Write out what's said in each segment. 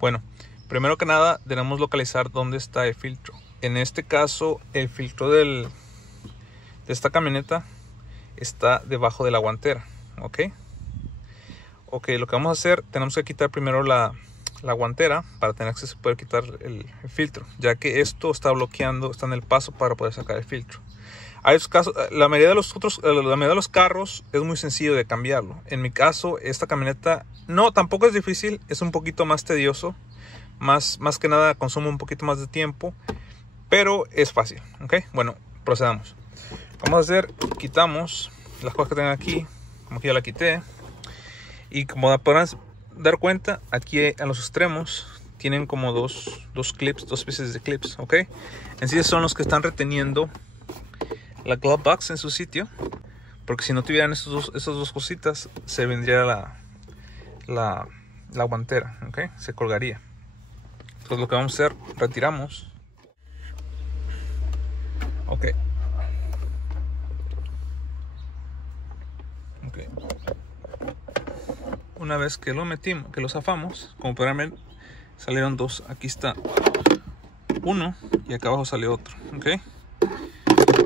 Bueno, primero que nada debemos localizar dónde está el filtro. En este caso, el filtro de esta camioneta está debajo de la guantera. Ok, lo que vamos a hacer, tenemos que quitar primero la guantera para tener acceso a poder quitar el filtro, ya que esto está bloqueando, está en el paso para poder sacar el filtro. Hay casos, la mayoría de los carros es muy sencillo de cambiarlo. En mi caso, esta camioneta no, tampoco es difícil, es un poquito más tedioso, más que nada consume un poquito más de tiempo, pero es fácil. Ok, bueno, procedamos. Vamos a hacer, quitamos las cosas que tengan aquí, como que ya la quité, y como podrán dar cuenta, aquí en los extremos tienen como dos clips, dos piezas de clips. Ok, en sí son los que están reteniendo la glove box en su sitio, porque si no tuvieran esas dos cositas, se vendría la guantera. Ok, se colgaría. Entonces lo que vamos a hacer, retiramos. Ok, una vez que lo metimos, que lo zafamos, como podrán ver, salieron dos. Aquí está uno y acá abajo sale otro. Ok,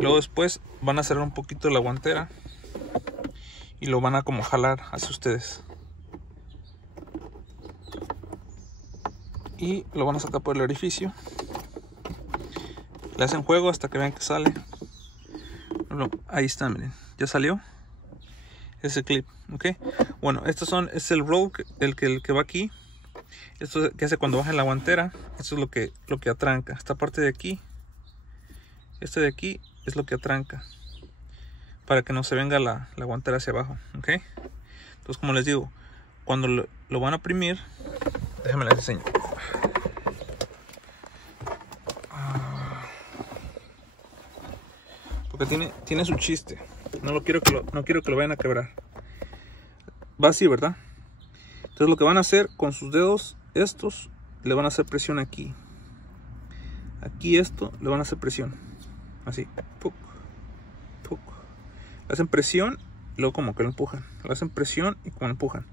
luego después van a cerrar un poquito la guantera y lo van a como jalar hacia ustedes y lo van a sacar por el orificio. Le hacen juego hasta que vean que sale. Bueno, ahí está, miren, ya salió ese clip. Ok, bueno, estos son, es el roll, el que va aquí. Esto que hace cuando baja la guantera. Esto es lo que atranca. Esta parte de aquí, este de aquí es lo que atranca para que no se venga la guantera hacia abajo. Ok, entonces, como les digo, cuando lo van a oprimir, déjenme les enseño. Porque tiene su chiste. No quiero que lo vayan a quebrar. Va así, ¿verdad? Entonces lo que van a hacer con sus dedos, estos, le van a hacer presión aquí. Aquí esto, le van a hacer presión. Así. Puc, puc. Le hacen presión y luego como que lo empujan. Le hacen presión y como lo empujan.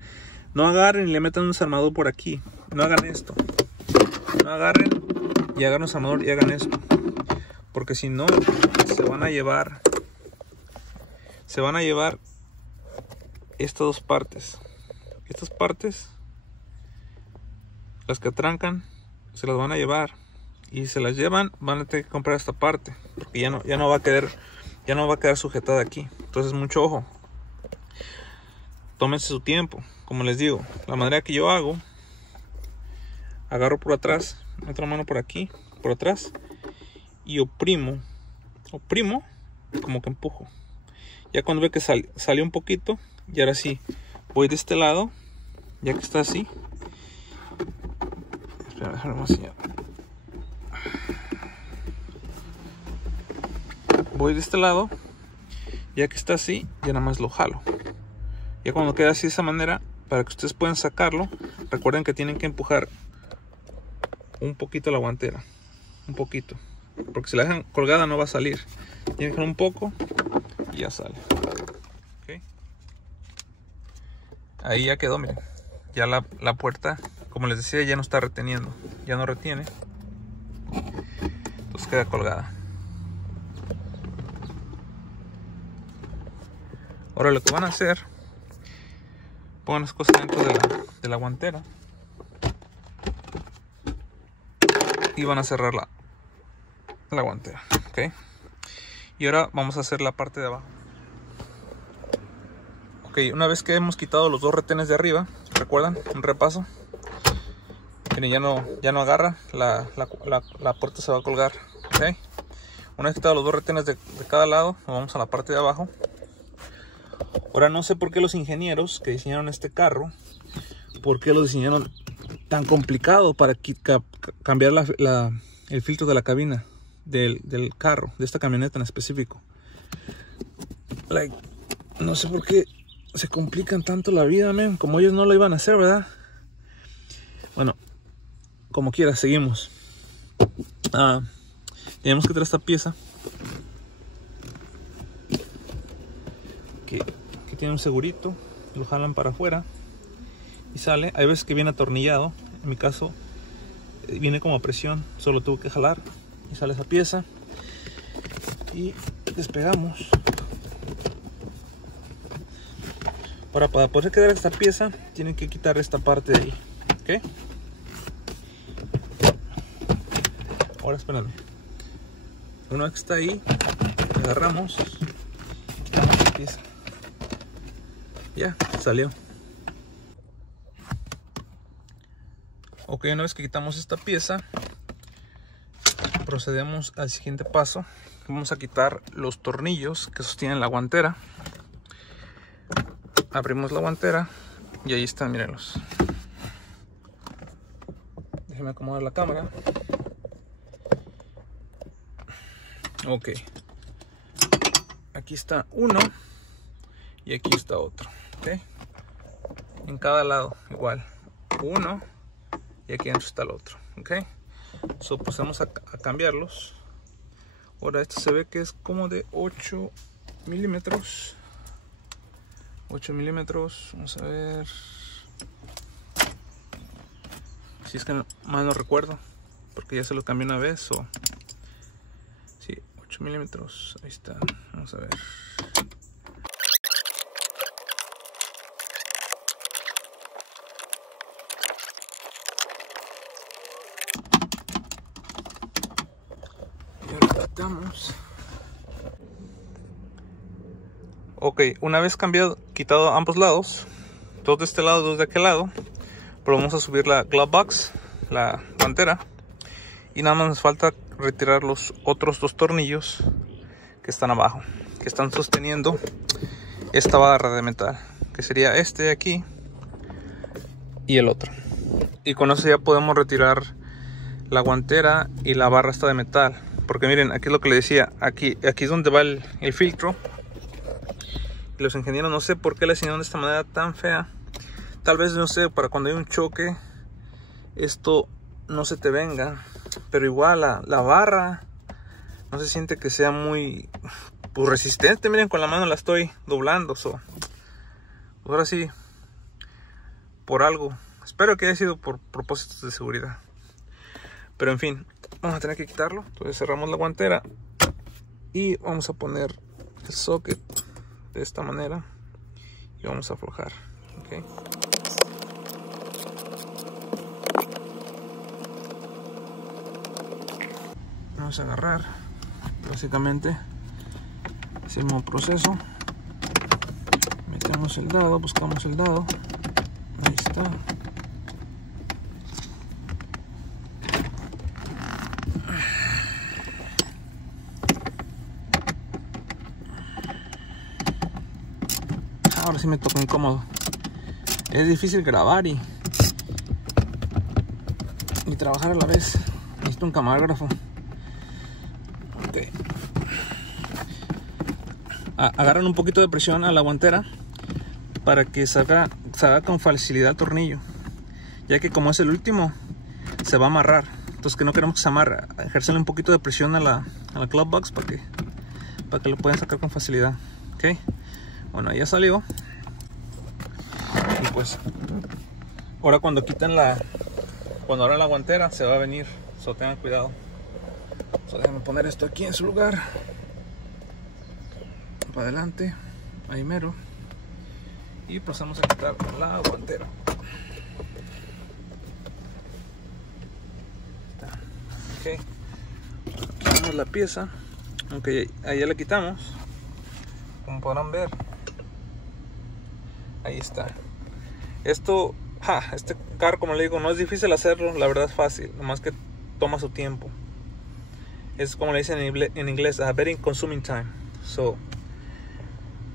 No agarren y le metan un desarmador por aquí. No hagan esto. No agarren y hagan un desarmador y hagan esto. Porque si no, se van a llevar estas dos partes. Estas partes, las que atrancan, se las van a llevar. Y si se las llevan, van a tener que comprar esta parte, porque ya no va a quedar sujetada aquí. Entonces, mucho ojo. Tómense su tiempo. Como les digo, la manera que yo hago, agarro por atrás, otra mano por aquí, por atrás, y oprimo, como que empujo. Ya cuando ve que salió un poquito, y ahora sí, voy de este lado, ya que está así. Espera, déjame enseñar. Voy de este lado, ya que está así, ya nada más lo jalo. Ya cuando queda así de esa manera, para que ustedes puedan sacarlo, recuerden que tienen que empujar un poquito la guantera, un poquito, porque si la dejan colgada no va a salir. Tienen que dejar un poco y ya sale. Okay. Ahí ya quedó, miren. Ya la puerta, como les decía, ya no está reteniendo, ya no retiene, entonces queda colgada. Ahora lo que van a hacer, pongan las cosas dentro de la guantera y van a cerrar la guantera. Ok, y ahora vamos a hacer la parte de abajo. Ok, una vez que hemos quitado los dos retenes de arriba, recuerdan, un repaso. Miren, ya no agarra, la puerta se va a colgar. Ok, una vez quitado los dos retenes de cada lado, nos vamos a la parte de abajo. Ahora no sé por qué los ingenieros que diseñaron este carro, por qué lo diseñaron tan complicado para cambiar el filtro de la cabina del carro, de esta camioneta en específico. No sé por qué se complican tanto la vida, man, como ellos no lo iban a hacer, ¿verdad? Bueno, como quiera, seguimos. Tenemos que traer esta pieza que tiene un segurito, lo jalan para afuera y sale. Hay veces que viene atornillado, en mi caso viene como a presión, solo tuve que jalar y sale esa pieza y despegamos. Para poder quedar esta pieza tienen que quitar esta parte de ahí, ¿ok? Ahora espérame, una vez que está ahí, agarramos, quitamos la pieza, ya salió. Ok, una vez que quitamos esta pieza, procedemos al siguiente paso. Vamos a quitar los tornillos que sostienen la guantera. Abrimos la guantera y ahí están, mírenlos. Déjenme acomodar la cámara. Ok, aquí está uno y aquí está otro, ¿ok? En cada lado igual, uno y aquí adentro está el otro, ¿ok? So, procedemos a cambiarlos. Ahora esto se ve que es como de 8 milímetros. 8 milímetros, vamos a ver si es que mal no recuerdo, porque ya se lo cambié una vez. O sí, 8 milímetros, ahí está, vamos a ver. Y ahora quitamos. Ok, una vez quitado ambos lados, dos de este lado, dos de aquel lado, pero vamos a subir la glove box, la guantera, y nada más nos falta retirar los otros dos tornillos que están abajo, que están sosteniendo esta barra de metal, que sería este de aquí y el otro. Y con eso ya podemos retirar la guantera y la barra esta de metal, porque miren, aquí es lo que le decía, aquí es donde va el filtro. Los ingenieros no sé por qué le diseñaron de esta manera tan fea. Tal vez, no sé, para cuando hay un choque esto no se te venga, pero igual la barra no se siente que sea muy pues, resistente. Miren, con la mano la estoy doblando. Ahora sí, por algo, espero que haya sido por propósitos de seguridad, pero en fin, vamos a tener que quitarlo. Entonces cerramos la guantera y vamos a poner el socket de esta manera y vamos a aflojar, ¿okay? Vamos a agarrar básicamente es el mismo proceso. Metemos el dado, buscamos el dado, ahí está. Ahora sí me tocó incómodo. Es difícil grabar y trabajar a la vez. Necesito un camarógrafo. Okay. Agarran un poquito de presión a la guantera para que se haga con facilidad el tornillo, ya que como es el último se va a amarrar. Entonces que no queremos que se amarre. Ejercerle un poquito de presión a la glove box para que lo puedan sacar con facilidad. Ok. Bueno, ya salió. Y pues ahora cuando quiten cuando abran la guantera se va a venir. So tengan cuidado. So déjenme poner esto aquí en su lugar. Para adelante. Ahí mero. Y procedemos a quitar la guantera. Ok. Quitamos la pieza. Aunque ahí ya la quitamos. Como podrán ver. Ahí está. Esto, este carro, como le digo, no es difícil hacerlo, la verdad es fácil, nomás que toma su tiempo. Es como le dicen en inglés, a very consuming time. So,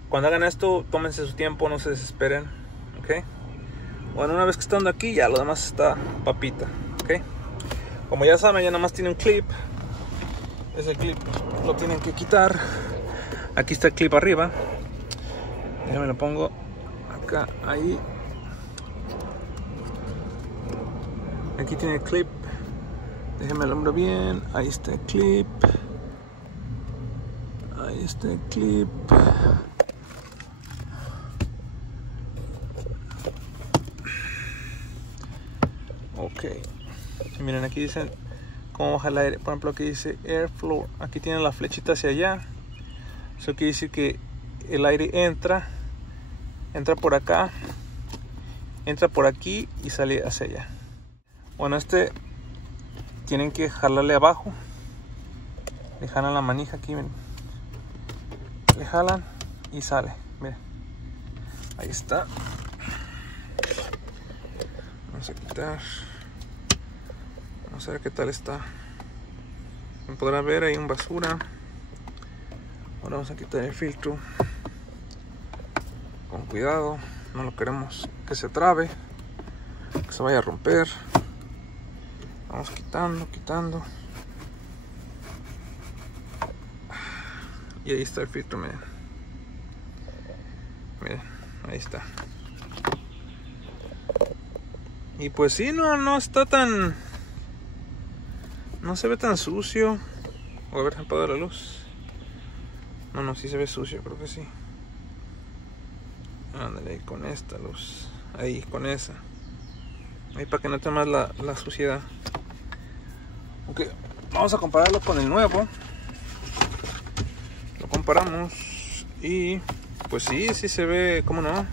cuando hagan esto, tómense su tiempo, no se desesperen, ¿ok? Bueno, una vez que estando aquí, ya lo demás está papita, ¿ok? Como ya saben, ya nada más tiene un clip. Ese clip lo tienen que quitar. Aquí está el clip arriba. Déjenme lo pongo acá, ahí. Aquí tiene el clip. Déjenme el hombro bien. Ahí está el clip. Ahí está el clip. Ok. Y miren, aquí dicen cómo baja el aire. Por ejemplo, aquí dice airflow. Aquí tiene la flechita hacia allá. Eso quiere decir que el aire entra por acá, entra por aquí y sale hacia allá. Bueno, tienen que jalarle abajo. Le jalan la manija aquí, miren. Le jalan y sale, miren. Ahí está. Vamos a quitar. Vamos a ver qué tal está. Como podrán ver, hay un basura. Ahora vamos a quitar el filtro. Con cuidado, no lo queremos que se trabe, que se vaya a romper. Vamos quitando. Y ahí está el filtro, miren. Miren, ahí está. Y pues sí, no está tan... No se ve tan sucio. O a ver, apaga la luz. No, sí se ve sucio, creo que sí. Ándale, con esta luz. Ahí, con esa. Ahí para que note más la suciedad. Ok, vamos a compararlo con el nuevo. Lo comparamos. Y pues sí se ve, ¿cómo no?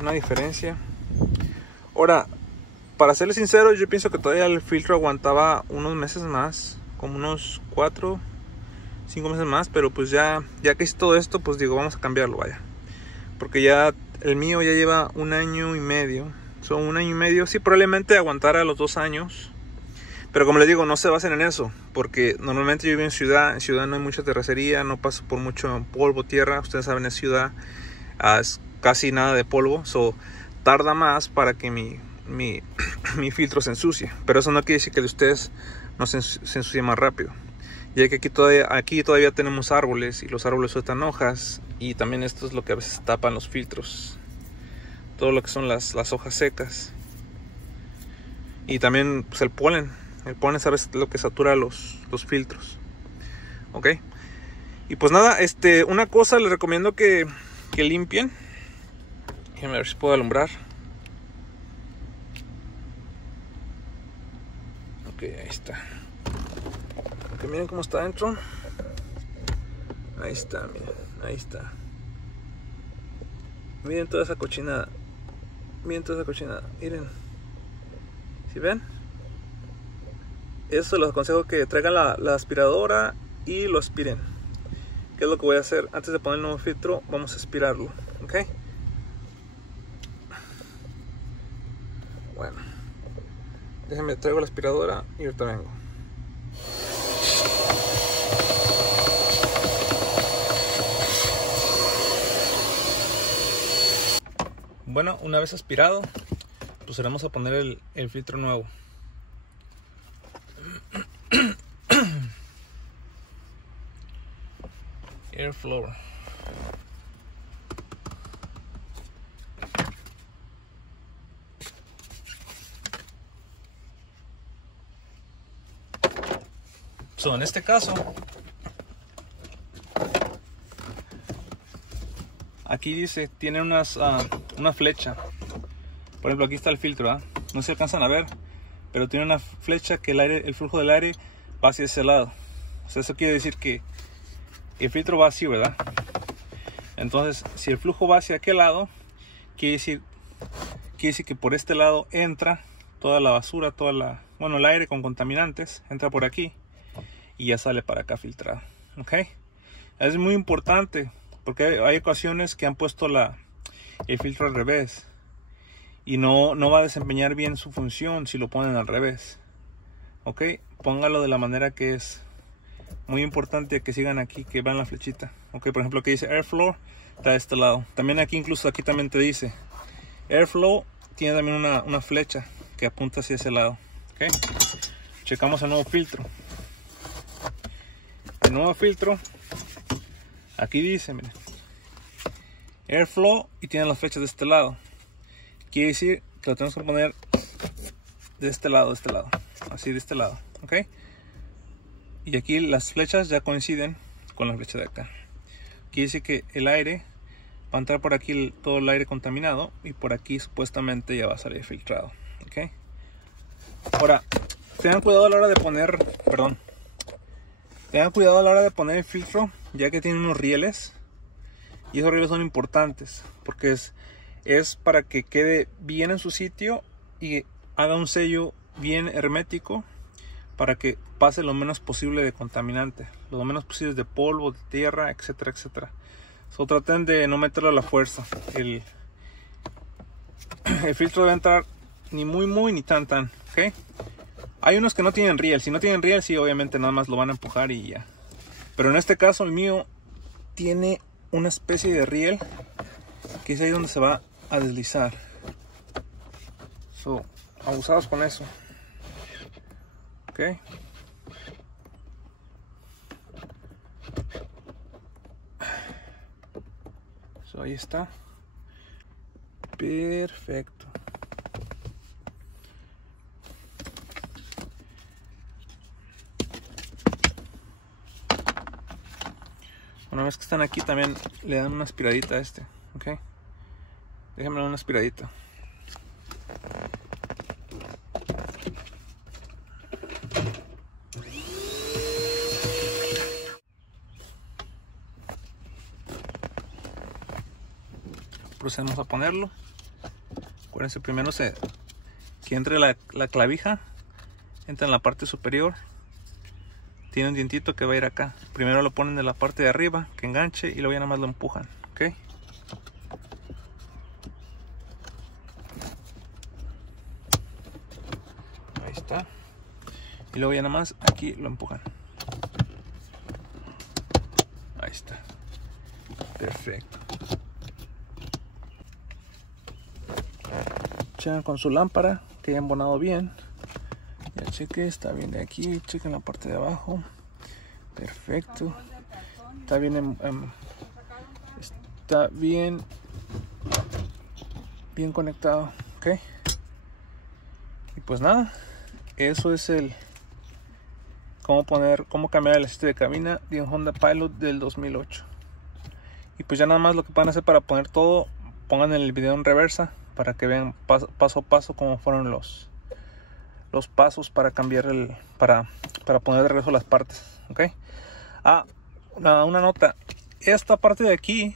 Una diferencia. Ahora, para serles sincero, yo pienso que todavía el filtro aguantaba unos meses más. Como unos 4, 5 meses más. Pero pues ya que hice todo esto, pues digo, vamos a cambiarlo, vaya. Porque ya el mío ya lleva 1 año y medio. Son 1 año y medio. Sí, probablemente aguantara los 2 años. Pero como les digo, no se basen en eso. Porque normalmente yo vivo en ciudad. En ciudad no hay mucha terracería. No paso por mucho polvo, tierra. Ustedes saben, es ciudad. Es casi nada de polvo. Tarda más para que mi filtro se ensucie. Pero eso no quiere decir que de ustedes no se ensucie más rápido. Ya que aquí todavía tenemos árboles. Y los árboles sueltan hojas. Y también esto es lo que a veces tapan los filtros. Todo lo que son las hojas secas. Y también pues, el polen. El polen, ¿sabes? Lo que satura los filtros. Ok. Y pues nada, una cosa les recomiendo que limpien. Déjenme ver si puedo alumbrar. Ok, ahí está. Ok, miren cómo está adentro. Ahí está, miren. Ahí está. Miren toda esa cochinada. Miren toda esa cochinada. Miren. ¿Sí ven? Eso les aconsejo que traigan la aspiradora y lo aspiren. ¿Qué es lo que voy a hacer? Antes de poner el nuevo filtro, vamos a aspirarlo. ¿Ok? Bueno. Déjenme, traigo la aspiradora y ahorita vengo. Bueno, una vez aspirado, pues vamos a poner el filtro nuevo. Airflow. En este caso, aquí dice, tiene una flecha. Por ejemplo, aquí está el filtro, ¿eh? No se alcanzan a ver, pero tiene una flecha que el flujo del aire va hacia ese lado. O sea, eso quiere decir que el filtro va así, ¿verdad? Entonces, si el flujo va hacia aquel lado, quiere decir que por este lado entra toda la basura, el aire con contaminantes, entra por aquí y ya sale para acá filtrado. ¿Ok? Es muy importante porque hay ocasiones que han puesto el filtro al revés y no va a desempeñar bien su función si lo ponen al revés. ¿Ok? Póngalo de la manera que es. Muy importante que sigan aquí, que vean la flechita. Ok, por ejemplo, aquí dice Airflow, está de este lado. También aquí, incluso aquí también te dice Airflow, tiene también una flecha que apunta hacia ese lado. Ok, checamos el nuevo filtro. El nuevo filtro, aquí dice, miren, Airflow y tiene las flechas de este lado. Quiere decir que lo tenemos que poner de este lado, así de este lado. Ok. Y aquí las flechas ya coinciden con la flecha de acá. Quiere decir que el aire va a entrar por aquí, todo el aire contaminado, y por aquí supuestamente ya va a salir filtrado. ¿Okay? Ahora, tengan cuidado a la hora de poner, tengan cuidado a la hora de poner el filtro, ya que tiene unos rieles. Y esos rieles son importantes porque es para que quede bien en su sitio y haga un sello bien hermético para que pase lo menos posible de contaminante, lo menos posible de polvo, de tierra, etcétera, etcétera. So, traten de no meterlo a la fuerza. El filtro debe entrar ni muy ni tan, ¿ok? Hay unos que no tienen riel. Si no tienen riel, sí, obviamente nada más lo van a empujar y ya. Pero en este caso el mío tiene una especie de riel que es ahí donde se va a deslizar. So, abusados con eso. Ok. So, ahí está. Perfecto. Una vez que están aquí también le dan una aspiradita a este, ok. Déjenme dar una aspiradita. Procedemos a ponerlo. Acuérdense primero que entre la clavija, entra en la parte superior. Tiene un dientito que va a ir acá. Primero lo ponen en la parte de arriba, que enganche, y luego ya nada más lo empujan, ¿ok? Ahí está. Y luego ya nada más aquí lo empujan. Ahí está. Perfecto. Chequen con su lámpara que haya embonado bien. Ya cheque, está bien de aquí. Chequen la parte de abajo. Perfecto. Está bien, está bien conectado, ok. Y pues nada, eso es cómo cambiar el aceite de cabina de un Honda Pilot del 2008. Y pues ya nada más lo que van a hacer para poner todo, pongan el video en reversa para que vean paso a paso cómo fueron los pasos para cambiar para poner de regreso las partes, ok. Una nota, esta parte de aquí,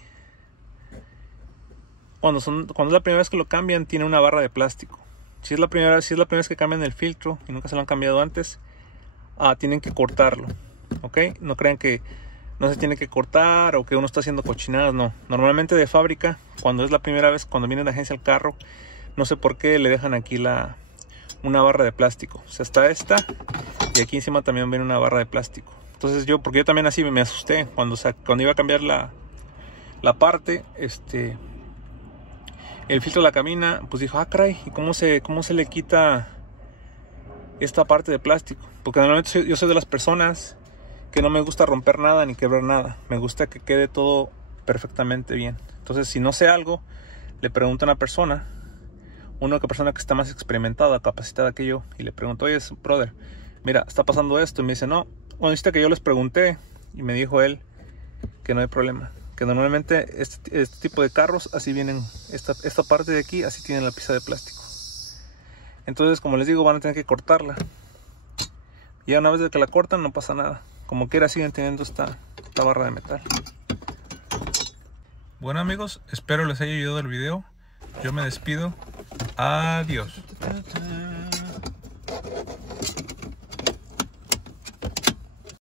cuando es la primera vez que lo cambian, tiene una barra de plástico. Si es la primera vez que cambian el filtro y nunca se lo han cambiado antes, tienen que cortarlo, ok. No crean que no se tiene que cortar o que uno está haciendo cochinadas, no. Normalmente de fábrica, cuando es la primera vez, cuando viene de agencia el carro, no sé por qué le dejan aquí una barra de plástico. O sea, está esta y aquí encima también viene una barra de plástico. Entonces porque yo también así me asusté cuando iba a cambiar la parte, el filtro de la cabina, pues dijo, caray, ¿y cómo se le quita esta parte de plástico? Porque normalmente yo soy de las personas que no me gusta romper nada ni quebrar nada. Me gusta que quede todo perfectamente bien. Entonces, si no sé algo, le pregunto a una persona que está más experimentada, capacitada que yo, y le pregunto, oye, brother, mira, está pasando esto. Y me dice, no, bueno, viste que yo les pregunté, y me dijo él que no hay problema, que normalmente este tipo de carros así vienen, esta parte de aquí así tiene la pieza de plástico. Entonces, como les digo, van a tener que cortarla. Y una vez de que la cortan no pasa nada, como quiera siguen teniendo esta barra de metal. Bueno amigos, espero les haya ayudado el video. Yo me despido. Adiós.